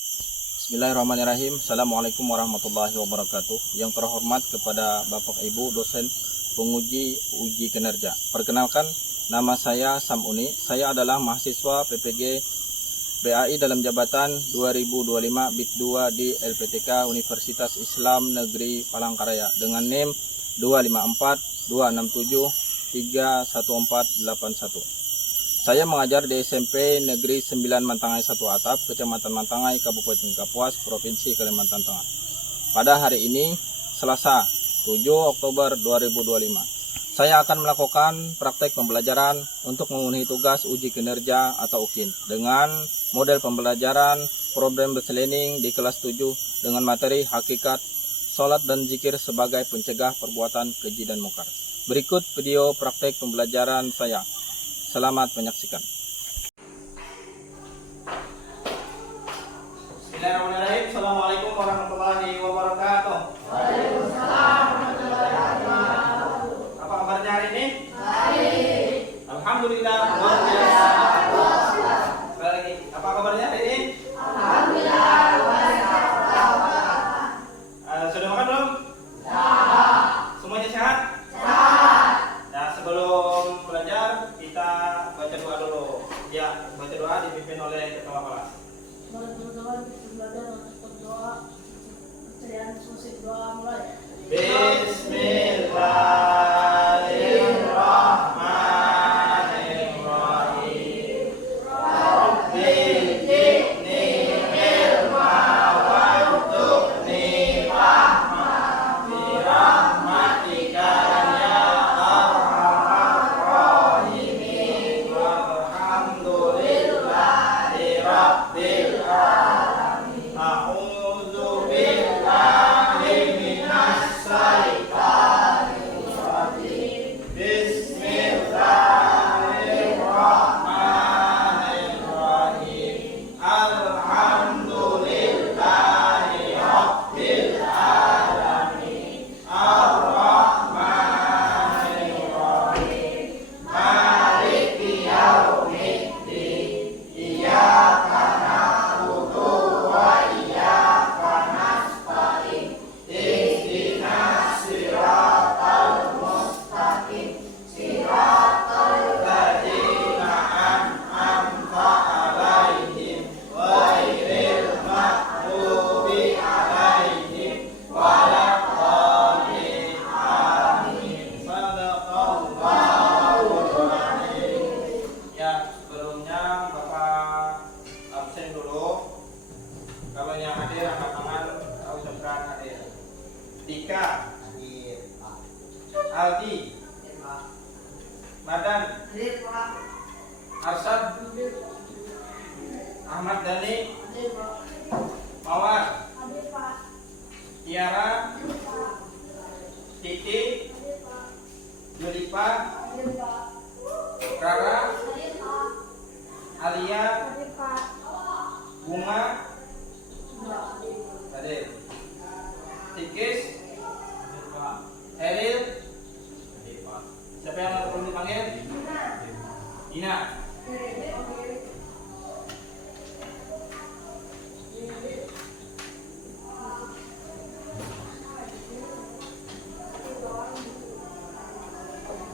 Bismillahirrahmanirrahim. Assalamualaikum warahmatullahi wabarakatuh. Yang terhormat kepada Bapak Ibu dosen penguji uji kinerja. Perkenalkan, nama saya Samuni. Saya adalah mahasiswa PPG BAI dalam jabatan 2025 BIT 2 di LPTK Universitas Islam Negeri Palangkaraya dengan NIM 254 267 31481. Saya mengajar di SMP Negeri 9 Mantangai 1 Atap, Kecamatan Mantangai, Kabupaten Kapuas, Provinsi Kalimantan Tengah. Pada hari ini, Selasa 7 Oktober 2025, saya akan melakukan praktek pembelajaran untuk memenuhi tugas uji kinerja atau UKIN dengan model pembelajaran problem based learning di kelas 7 dengan materi hakikat, sholat dan zikir sebagai pencegah perbuatan keji dan mungkar. Berikut video praktek pembelajaran saya. Selamat menyaksikan. Bismillahirrahmanirrahim. Assalamualaikum warahmatullahi wabarakatuh. Waalaikumsalam warahmatullahi wabarakatuh. Apa kabarnya hari ini? Baik. Alhamdulillah. Luar biasa. Sekali lagi. Apa kabarnya hari ini? Alhamdulillah. Luar biasa. Sudah makan belum? Ya. Semuanya sehat? Sehat. Nah, sebelum belajar kita baca doa dulu. Ya, baca doa dipimpin oleh kepala kelas. Teman-teman belajar untuk berdoa. Pencarian musik doa mulai. Bismillahirrahmanirrahim. Rabbil zidni ilma warzuqni fahma bi rahmatika ya arhamar rahimin. Walhamdulillahi rabbil alamin. A'udzu billahi minasy syaithanir rajim. Bismillahirrahmanirrahim. Alhamdulillahi rabbil alamin. Ar-Rahmanir Rahim. Maliki yaumiddin. Iyyaka na'budu wa iyyaka nasta'in. Ihdinas siratal mustaqim. Siratal ladzina an'amta 'alaihim ghairil maghdubi 'alaihim waladdallin. Amin. Shadaqallahul adzim. Ya, sebelumnya Bapak absen dulu. Kalau yang hadir angkat tangan, kita ucapkan hadir. Tika hadir, Pak. Aldi hadir, Pak. Madan Hadir Pak. Arsad Hadir Pak. Ahmad Dhani Hadir Pak. Mawar Hadir Pak. Tiara Hadir Pak. Titi Hadir Pak. Julipa Hadir Pak. Rara Hadir Pak. Alia Hadir Pak. Bunga Sudah hadir. hadir. Tikis Eril siapa yang perlu dipanggil? Ina.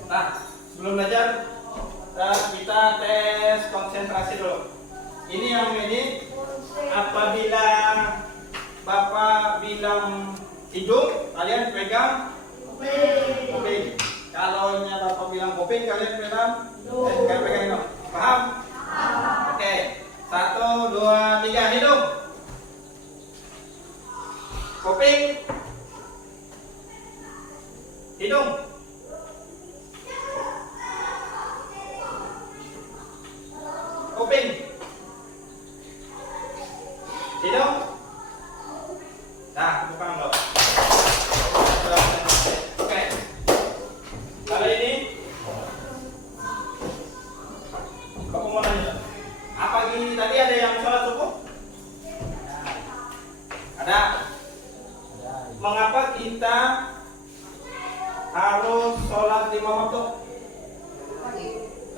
Nah, sebelum belajar kita tes konsentrasi dulu. Ini yang ini apabila Bapak bilang hidung, kalian pegang kuping. Kalau Bapak bilang kuping, kalian pegang kalian pegang hidung. Paham? Oke. 1, 2, 3, hidung. Kuping. Hidung. Kuping. Hidung. Nah, bukan lo. Oke. Kali ini Bapak mau nanya. Apa gini tadi ada yang sholat subuh? Ada. Mengapa kita harus sholat 5 waktu?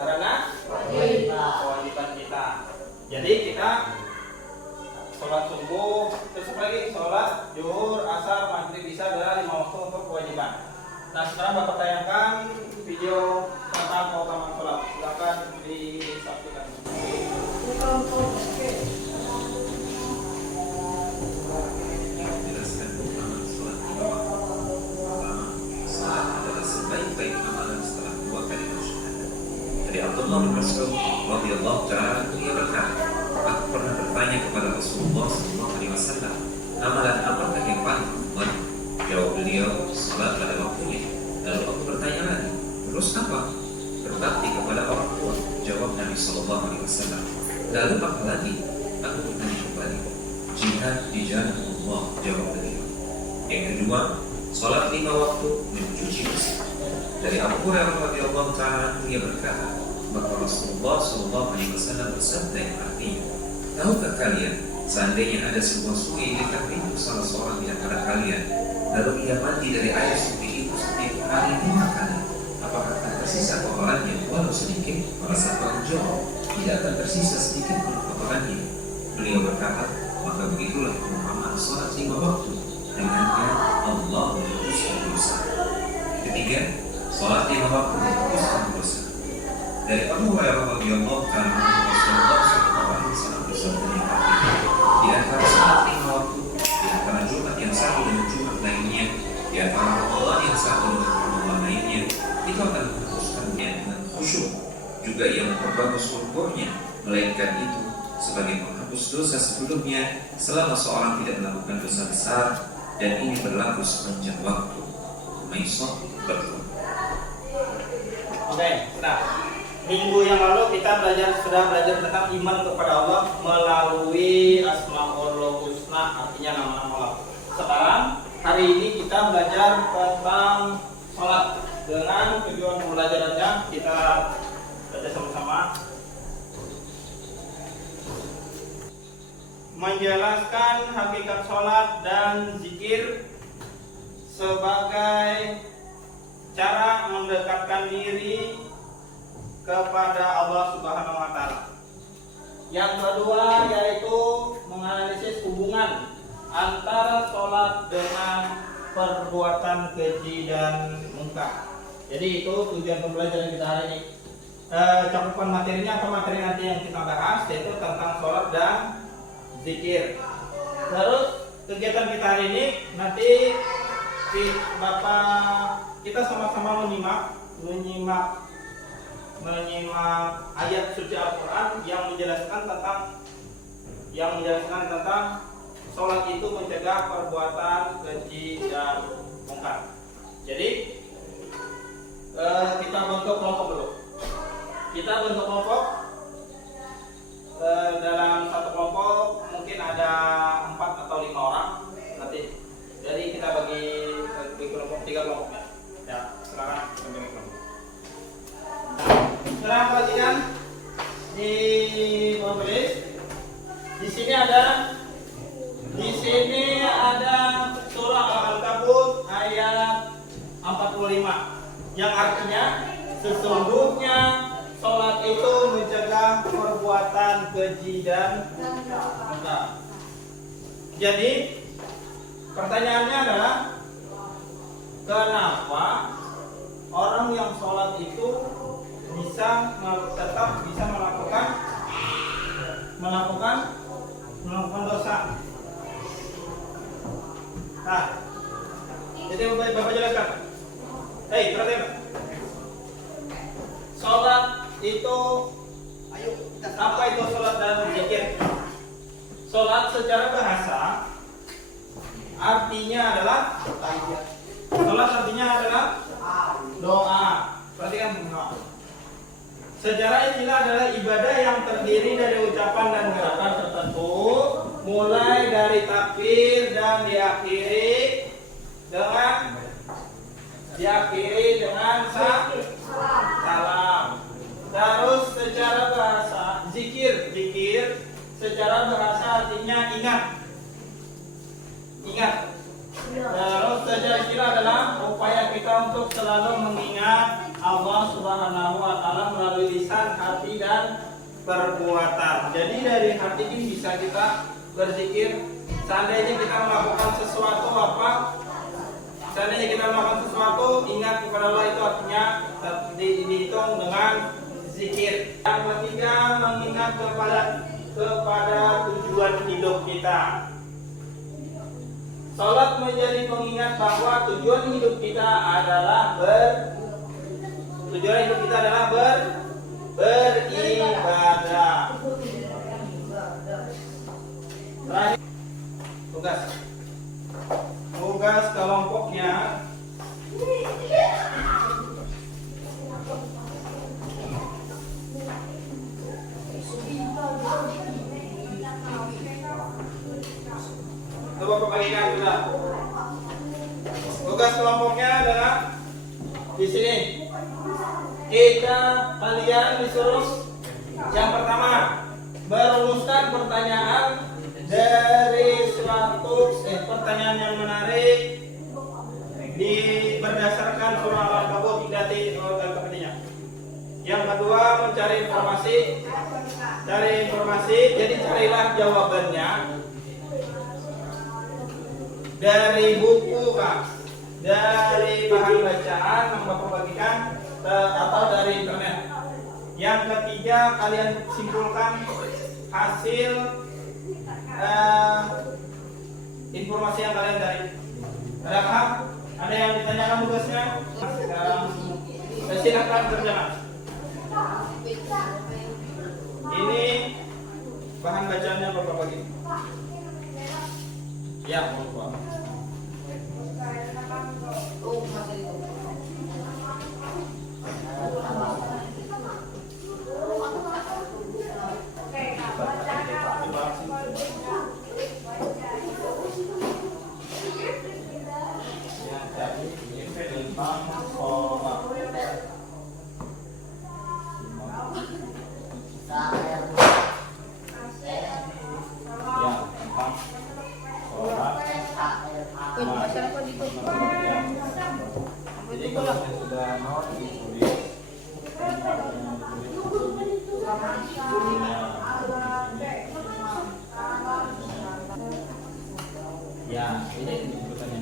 Karena kewajiban kita. Jadi kita sholat subuh, terus lagi sholat zuhur, asar, maghrib, isya adalah 5 waktu untuk kewajiban. Nah sekarang Bapak tayangkan video tentang keutamaan sholat. Silakan disaksikan. Menjelaskan keutamaan sholat 5 waktu. Pertama, sholat adalah sebaik-baik amalan setelah 2 kalimat syahadat. Dari Abdullah bin Mas'ud radhiyallahu ta'ala anhu, dia berkata, aku pernah bertanya kepada Rasulullah SAW, amalan apakah yang paling utama? Jawab beliau, sholat pada waktunya. Lalu aku bertanya lagi, terus apa? Berbakti kepada orang tua. Jawab Nabi SAW. Lalu apa lagi? Aku bertanya kembali, jihad di jalan Allah. Jawab beliau. Yang kedua, sholat 5 waktu mencuci bersih. Dari Abu Hurairah radhiyallahu ta'ala anhu, dia berkata, maka Rasulullah SAW bersabda yang artinya, tahukah kalian, seandainya ada sebuah sungai di dekat pintu salah seorang di antara kalian, lalu ia mandi dari air sungai itu setiap hari 5 kali, apakah akan tersisa kotorannya walau sedikit? Para sahabat menjawab, tidak akan tersisa sedikit pun kotorannya. Beliau berkata, maka begitulah perumpamaan sholat 5 waktu, dengannya Allah menghapuskan dosa. Ketiga, sholat 5 waktu menghapuskan dosa. Dari Abu Hurairah radhiyallahu ta'ala anhu, Rasulullah SAW bersabda yang artinya, di antara sholat 5 waktu, di antara Jumat yang satu dengan Jumat lainnya, di antara Ramadan yang satu dengan Ramadan lainnya, itu akan menghapuskannya dengan khusyuk. Juga yang memperbagus ruku'nya, melainkan itu sebagai menghapus dosa sebelumnya selama seorang tidak melakukan dosa besar, dan ini berlaku sepanjang waktu. Maisah berkata. Oke, nah minggu yang lalu kita sudah belajar tentang iman kepada Allah melalui Asmaul Husna, artinya nama-nama Allah. Sekarang hari ini kita belajar tentang sholat. Dengan tujuan pembelajarannya kita baca sama-sama. Menjelaskan hakikat sholat dan zikir sebagai cara mendekatkan diri kepada Allah Subhanahu wa Ta'ala. Yang kedua yaitu menganalisis hubungan antara sholat dengan perbuatan keji dan munkar. Jadi itu tujuan pembelajaran kita hari ini. Cakupan materinya atau materi nanti yang kita bahas yaitu tentang sholat dan zikir. Terus kegiatan kita hari ini nanti kita sama-sama menyimak ayat suci Al-Quran yang menjelaskan tentang sholat itu mencegah perbuatan keji dan munkar. Jadi kita bentuk kelompok dulu. Dalam satu kelompok mungkin ada 4 atau 5 orang nanti. Jadi kita bagi kelompok 3 kelompoknya. Ya, sekarang kita bagi kelompok. Sekarang perhatikan di kelompok ini. Di sini ada surah Al-Ankabut ayat 45 yang artinya sesungguhnya sholat itu mencegah perbuatan keji dan munkar. Jadi pertanyaannya adalah kenapa orang yang sholat itu tetap bisa melakukan dosa? Nah, jadi Bapak jelaskan. Perhatikan. Sholat itu, apa itu sholat dan zikir? Sholat secara bahasa artinya adalah doa. Perhatikan doa. Secara istilah adalah ibadah yang terdiri dari ucapan dan gerakan tertentu, mulai dari takbir dan diakhiri dengan salam. Terus secara bahasa zikir secara bahasa artinya ingat. Terus secara istilah adalah upaya kita untuk selalu mengingat Allah Subhanahu wa Ta'ala melalui lisan, hati dan perbuatan. Jadi dari hati ini bisa kita berzikir. Seandainya kita melakukan sesuatu ingat kepada Allah, itu artinya dihitung dengan zikir. Yang ketiga, mengingat kepada tujuan hidup kita. Salat menjadi pengingat bahwa tujuan hidup kita adalah beribadah. Terakhir, tugas kelompoknya Bapak bagikan sudah. Tugas kelompoknya adalah di sini. Kalian disuruh yang pertama merumuskan pertanyaan dari suatu pertanyaan yang menarik berdasarkan surah Al-Ankabut kepentingan. Yang kedua mencari informasi. Jadi carilah jawabannya dari buku dari bahan bacaan yang Bapak bagikan atau dari internet. Yang ketiga, kalian simpulkan hasil informasi yang kalian cari. Adakah ada yang ditanyakan tugasnya? Sekarang silakan kerjakan. Ini bahan bacaannya Bapak bagi. Ya, Bapak. Jadi kalau sudah not ditulis. Ya, ini sebutannya.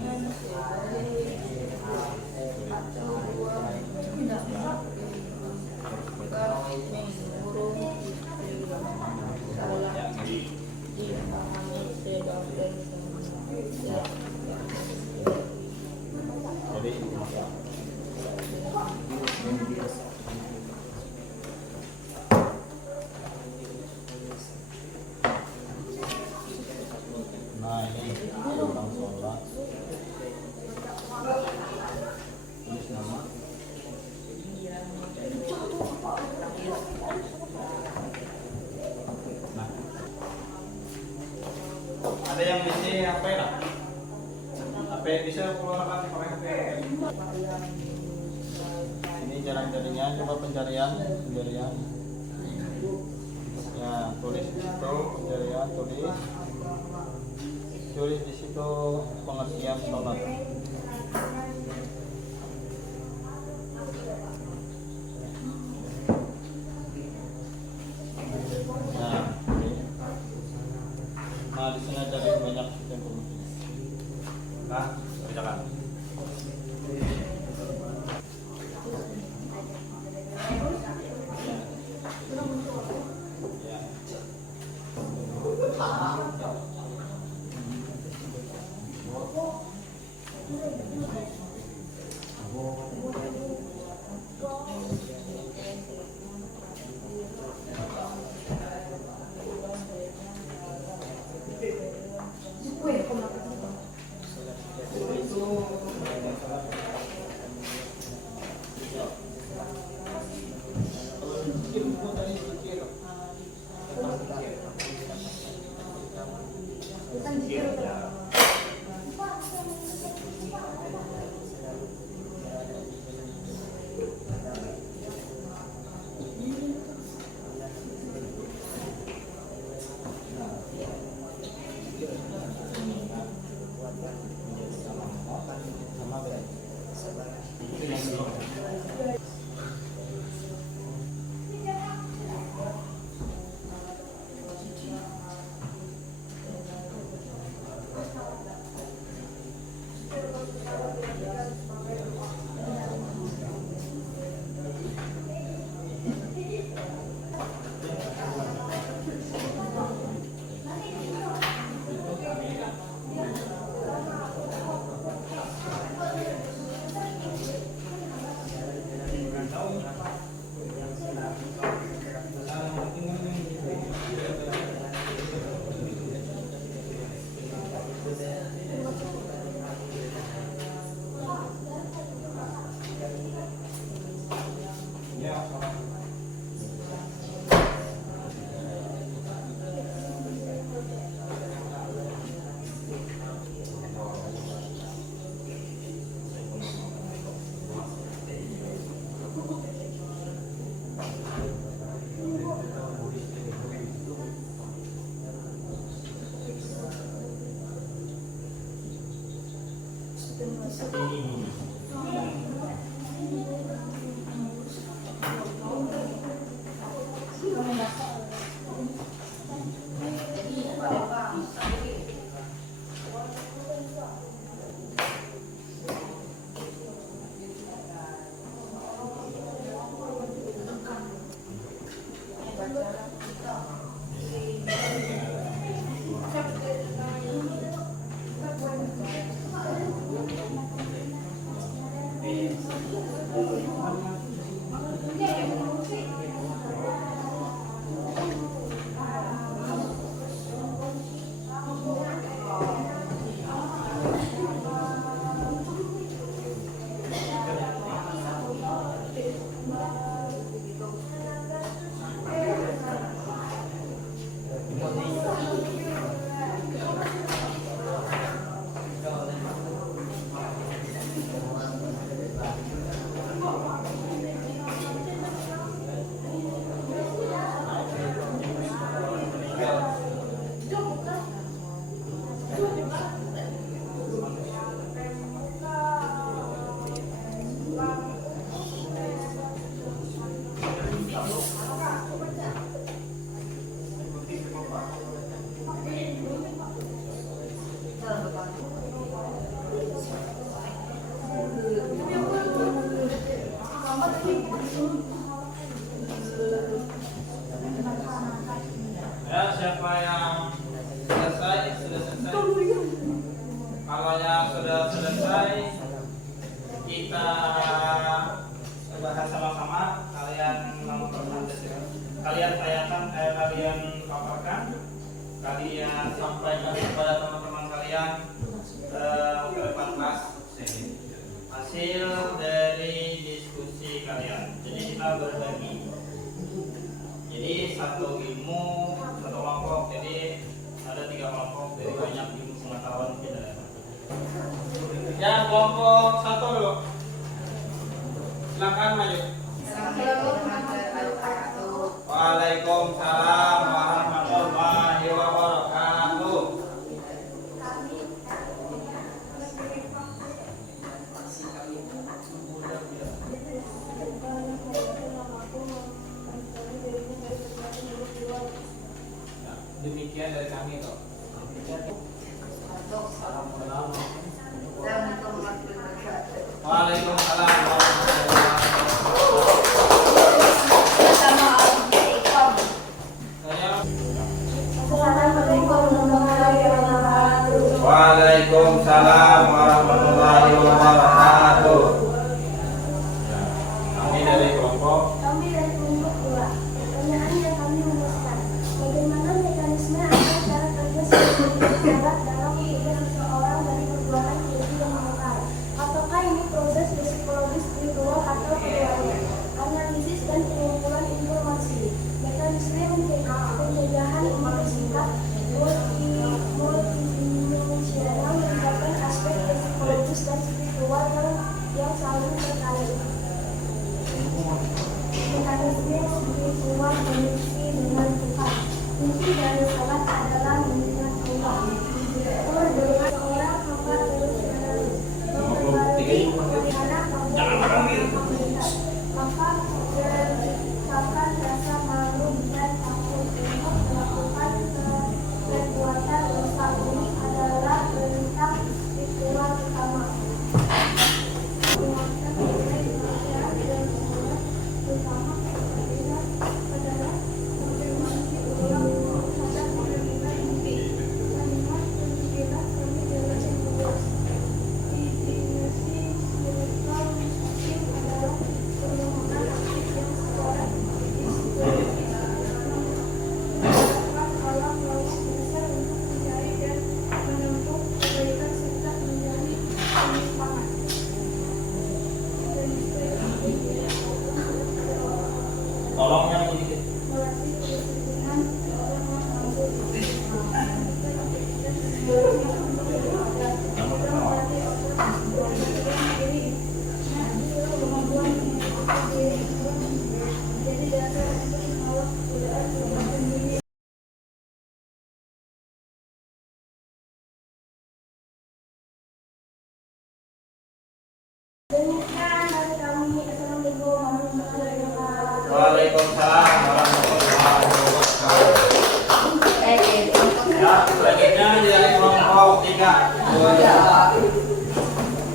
Jadi nah ini tentang sholat. Tulis nama. Nah, ada yang bisa HP lah. HP bisa keluarkan pakai HP. Ini jalan-jalannya, coba pencarian. Ya, tulis di situ pencarian, tulis di situ pengertian sholat. Nah, di sini ada banyak informasi. Nah, kerjakan. Ya, siapa yang selesai, sudah selesai. Kalau yang sudah selesai, kita bahas sama-sama. Kalian kalian tanyakan, kalian paparkan, kalian sampaikan kepada teman-teman kalian ke depan kelas hasil dari diskusi kalian. Jadi kita berbagi. Jadi satu ilmu, satu kelompok. Jadi ada 3 kelompok dari banyak ilmu pengetahuan kita. Ya, kelompok 1 dulu. Silakan maju. Waalaikumsalam warahmatullahi wabarakatuh. Demikian dari kami toh. Waalaikumsalam Waalaikumsalam warahmatullahi wabarakatuh. Kami dari kelompok 2. Pertanyaan yang kami rumuskan. Bagaimana mekanisme atau cara kerja seseorang dalam mencegah seseorang dari perbuatan keji yang memukar? Apakah ini proses psikologis spiritual atau keduanya? Analisis dan pengumpulan informasi. Mekanisme pencegahan ini bersifat multidimensional melibatkan aspek psikologis dan spiritual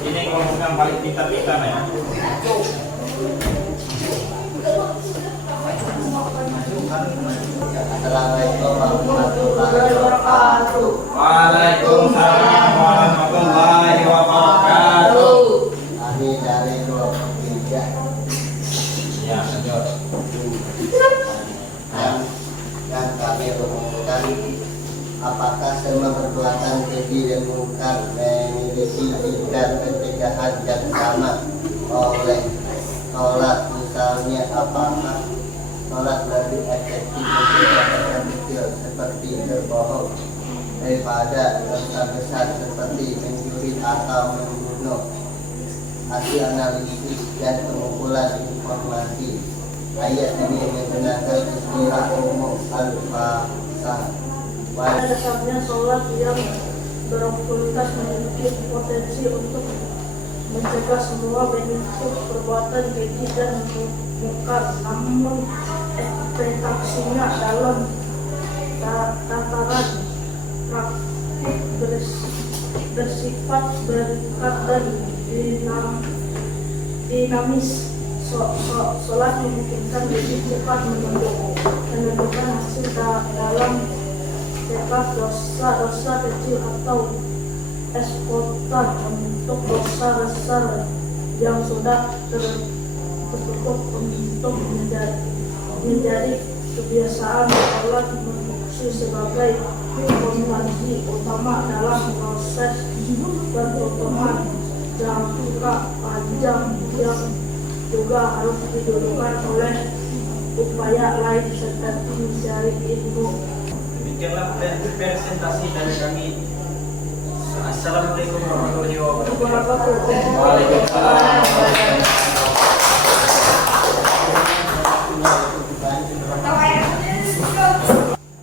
Ini ngomongkan balik pintar-pintar ya. Assalamualaikum warahmatullahi wabarakatuh. Waalaikumsalam warahmatullahi wabarakatuh. Kami dari kelompok 3 Ya, lanjut. dan kami mengumumkan apakah semua perbuatan keji dan mungkar memiliki dan pencegahan yang sama oleh sholat. Misalnya apakah sholat lebih efektif mencegah dosa kecil seperti berbohong daripada dosa besar seperti mencuri atau membunuh. Hasil analisis dan pengumpulan informasi ayat ini menggunakan istilah umum al-fasah. Pada dasarnya sholat yang berotoritas memiliki potensi untuk mencegah semua bentuk perbuatan keji dan mungkar, namun efekasinya dalam tataran praktik bersifat berkat dan dinamis. Sholat memungkinkan lebih cepat menentukan hasil dalam bebas dosa kecil atau spontan untuk dosa besar yang sudah tertutup untuk menjadi kebiasaan. Sholat berfungsi sebagai fondasi utama dalam proses perpotongan jangka panjang yang juga harus didudukkan oleh upaya lain seperti mencari ilmu. Demikianlah presentasi dari kami. Assalamualaikum warahmatullahi wabarakatuh. Waalaikumsalam.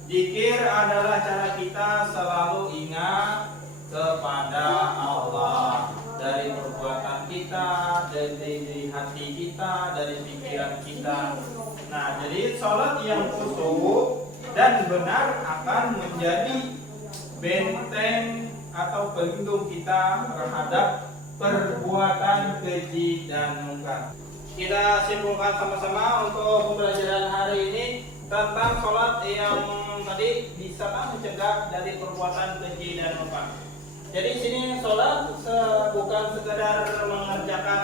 Zikir adalah cara kita selalu ingat kepada Allah dari perbuatan kita, dari hati kita, dari pikiran kita. Nah, jadi sholat yang khusyuk dan benar akan menjadi benteng atau pelindung kita terhadap perbuatan keji dan mungkar. Kita simpulkan sama-sama untuk pembelajaran hari ini tentang sholat yang tadi bisa mencegah dari perbuatan keji dan mungkar. Jadi sini sholat bukan sekedar mengerjakan,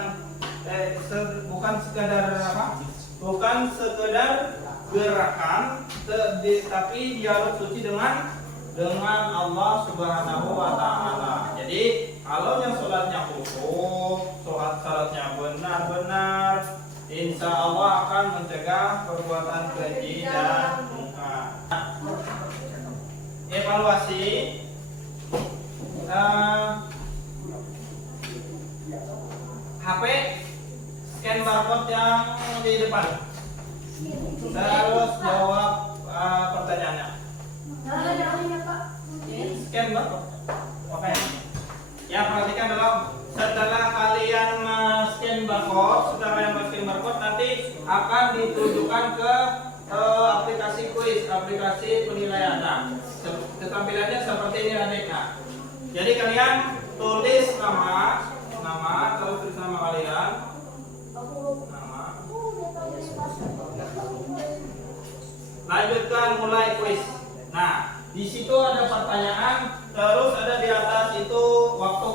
bukan sekedar apa? Bukan sekedar gerakan, tapi dialog suci dengan Allah Subhanahu wa Ta'ala. Jadi kalau yang sholatnya khusyuk, sholatnya benar-benar, insya Allah akan mencegah perbuatan keji dan mungkar. Evaluasi. HP scan barcode yang di depan. Terus jawab pertanyaannya. Scan barcode. Oke. Ya, perhatikan dulu. Setelah kalian scan barcode, nanti akan ditujukan ke aplikasi kuis, aplikasi penilaian. Nah, ketampilannya seperti ini nanti. Nah, jadi kalian tulis nama, terus tulis nama kalian. Lanjutkan mulai kuis. Nah, di situ ada pertanyaan, terus ada di atas itu waktu.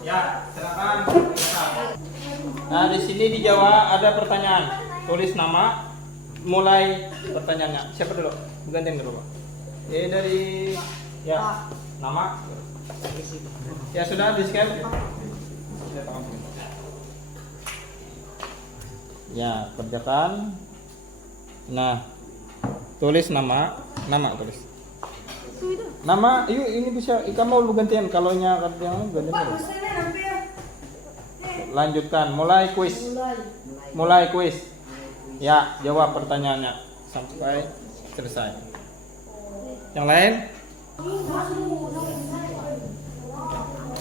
Ya, silakan. Nah, di sini dijawab ada pertanyaan. Tulis nama, mulai pertanyaannya. Siapa dulu? Gantian dulu, Pak. Dari ya, nama. Ya sudah di scan. Ya, kerjakan. Nah, tulis nama tulis. Nama, yuk ini bisa. Kamu lu gantian kalau yang gantian. Lanjutkan, mulai kuis. Ya, jawab pertanyaannya sampai selesai. Yang lain?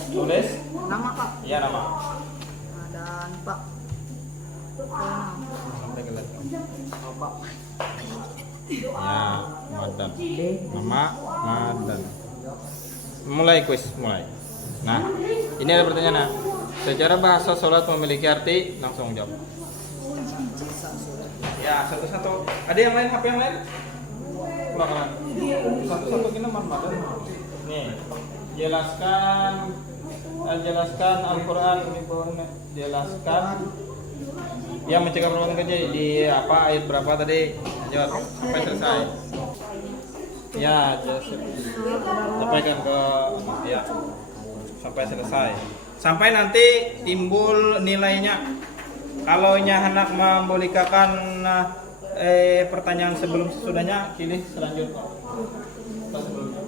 Tulis Nama Pak. iya nama. Dan Pak. Sampai ke belakang. Ya, Madan. Nama Madan. Mulai kuis, mulai. Nah, ini ada pertanyaan. Nah. Secara bahasa sholat memiliki arti, langsung jawab. Ya, satu-satu. Ada yang lain, HP yang lain? Pulang. Satu-satu kita manfaatkan. Nih, jelaskan Al-Quran, jelaskan yang mencegah perbuatan keji di apa ayat berapa tadi? Jawab sampai selesai. Ya, sampaikan ke ya sampai selesai. Sampai nanti timbul nilainya. Kalau hendak membolikakan pertanyaan sebelum sesudahnya, pilih selanjutnya. Atau sebelumnya.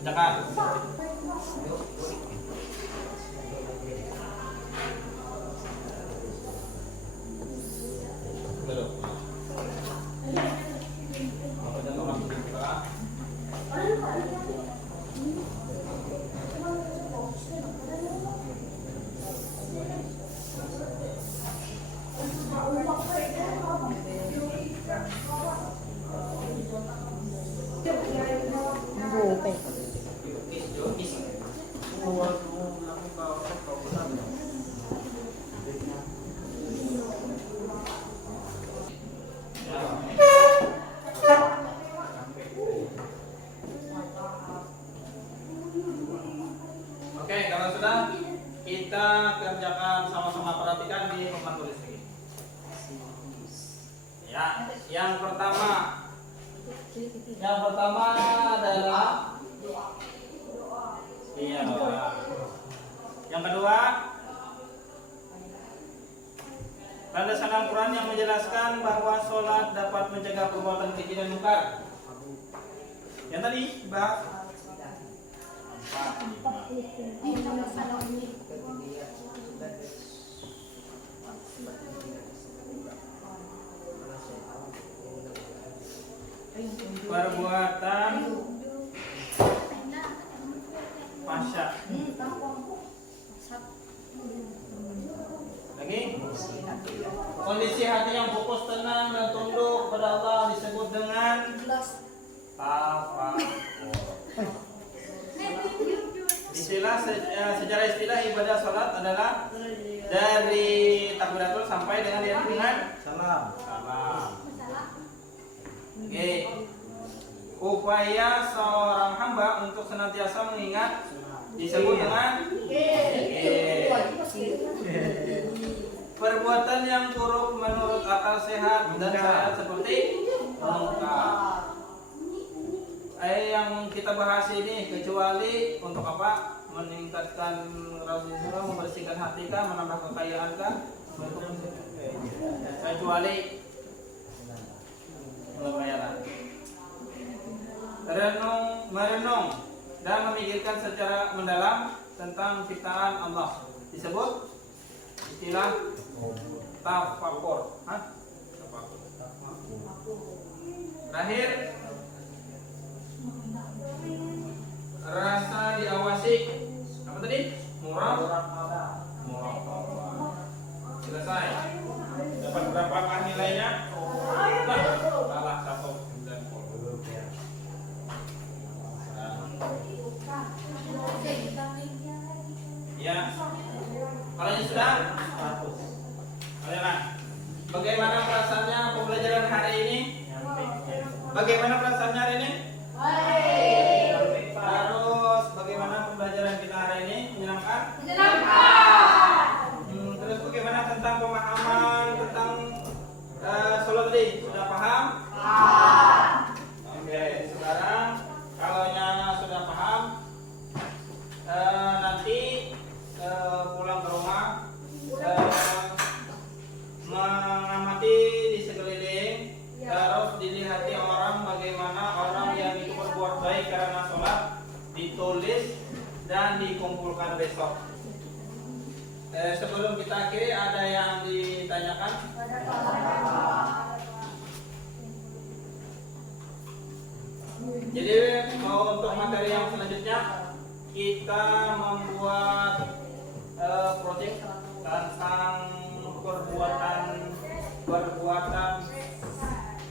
Bacakan. Belum. Oke, kalau sudah kita kerjakan sama-sama, perhatikan di papan tulis ini. Ya, yang pertama adalah iya doa. Yang kedua, landasan Al-Quran yang menjelaskan bahwa sholat dapat mencegah perbuatan keji dan munkar. Yang tadi bahas perbuatan pasya. Lagi, kondisi hati yang fokus, tenang dan tunduk pada Allah disebut dengan tafakur. Secara istilah ibadah salat adalah dari takbiratul sampai dengan salam. Oke. Upaya seorang hamba untuk senantiasa mengingat disebut dengan perbuatan yang buruk menurut akal sehat dan syariat seperti munkar. Yang kita bahas ini kecuali untuk apa? Meningkatkan rasulullah, membersihkan hati kah, menambah kekayaan kah? Kecuali merenung dan memikirkan secara mendalam tentang ciptaan Allah disebut istilah tafakur. Terakhir, rasa diawasi. Apa tadi? Muraqabah. Selesai. Dapat berapa nilainya? Salah satu. Ya. Kalau ini sudah 100. Bagaimana perasaannya pembelajaran hari ini? Bagaimana perasaannya hari ini? Terus bagaimana pembelajaran kita hari ini? Menyenangkan? Terus bagaimana tentang pemahaman tentang sholat tadi? Sudah paham? Oke, sekarang kalau sudah paham, nanti pulang ke rumah mengamati di sekeliling, terus dilihati orang bagaimana orang yang itu berbuat baik karena sholat ditulis dan dikumpulkan besok. Sebelum kita akhiri, ada yang ditanyakan? Jadi untuk materi yang selanjutnya kita membuat proyek tentang perbuatan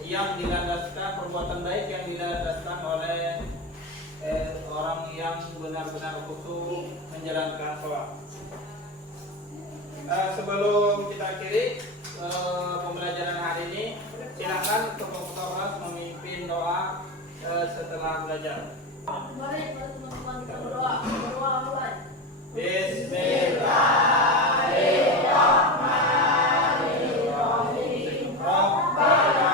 yang dilandaskan, perbuatan baik yang dilandaskan oleh orang sebenar-benar khusyuk menjalankan sholat. Sebelum kita akhiri pembelajaran hari ini, silakan untuk membuka kelas memimpin doa setelah belajar. Mari teman-teman kita berdoa. Berdoa mulai. Bismillahirrahmanirrahim. Rabbana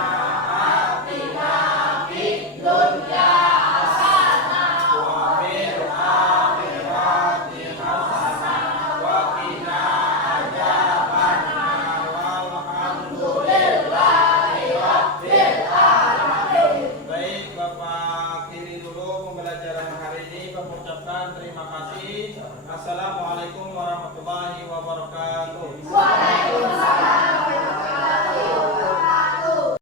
atina fid dunya hasanah wa fil akhirati hasanah wa qina adzabannar. Walhamdulillahi rabbil alamin. Baik, Bapak akhiri dulu pembelajaran hari ini. Bapak ucapkan terima kasih. Assalamualaikum warahmatullahi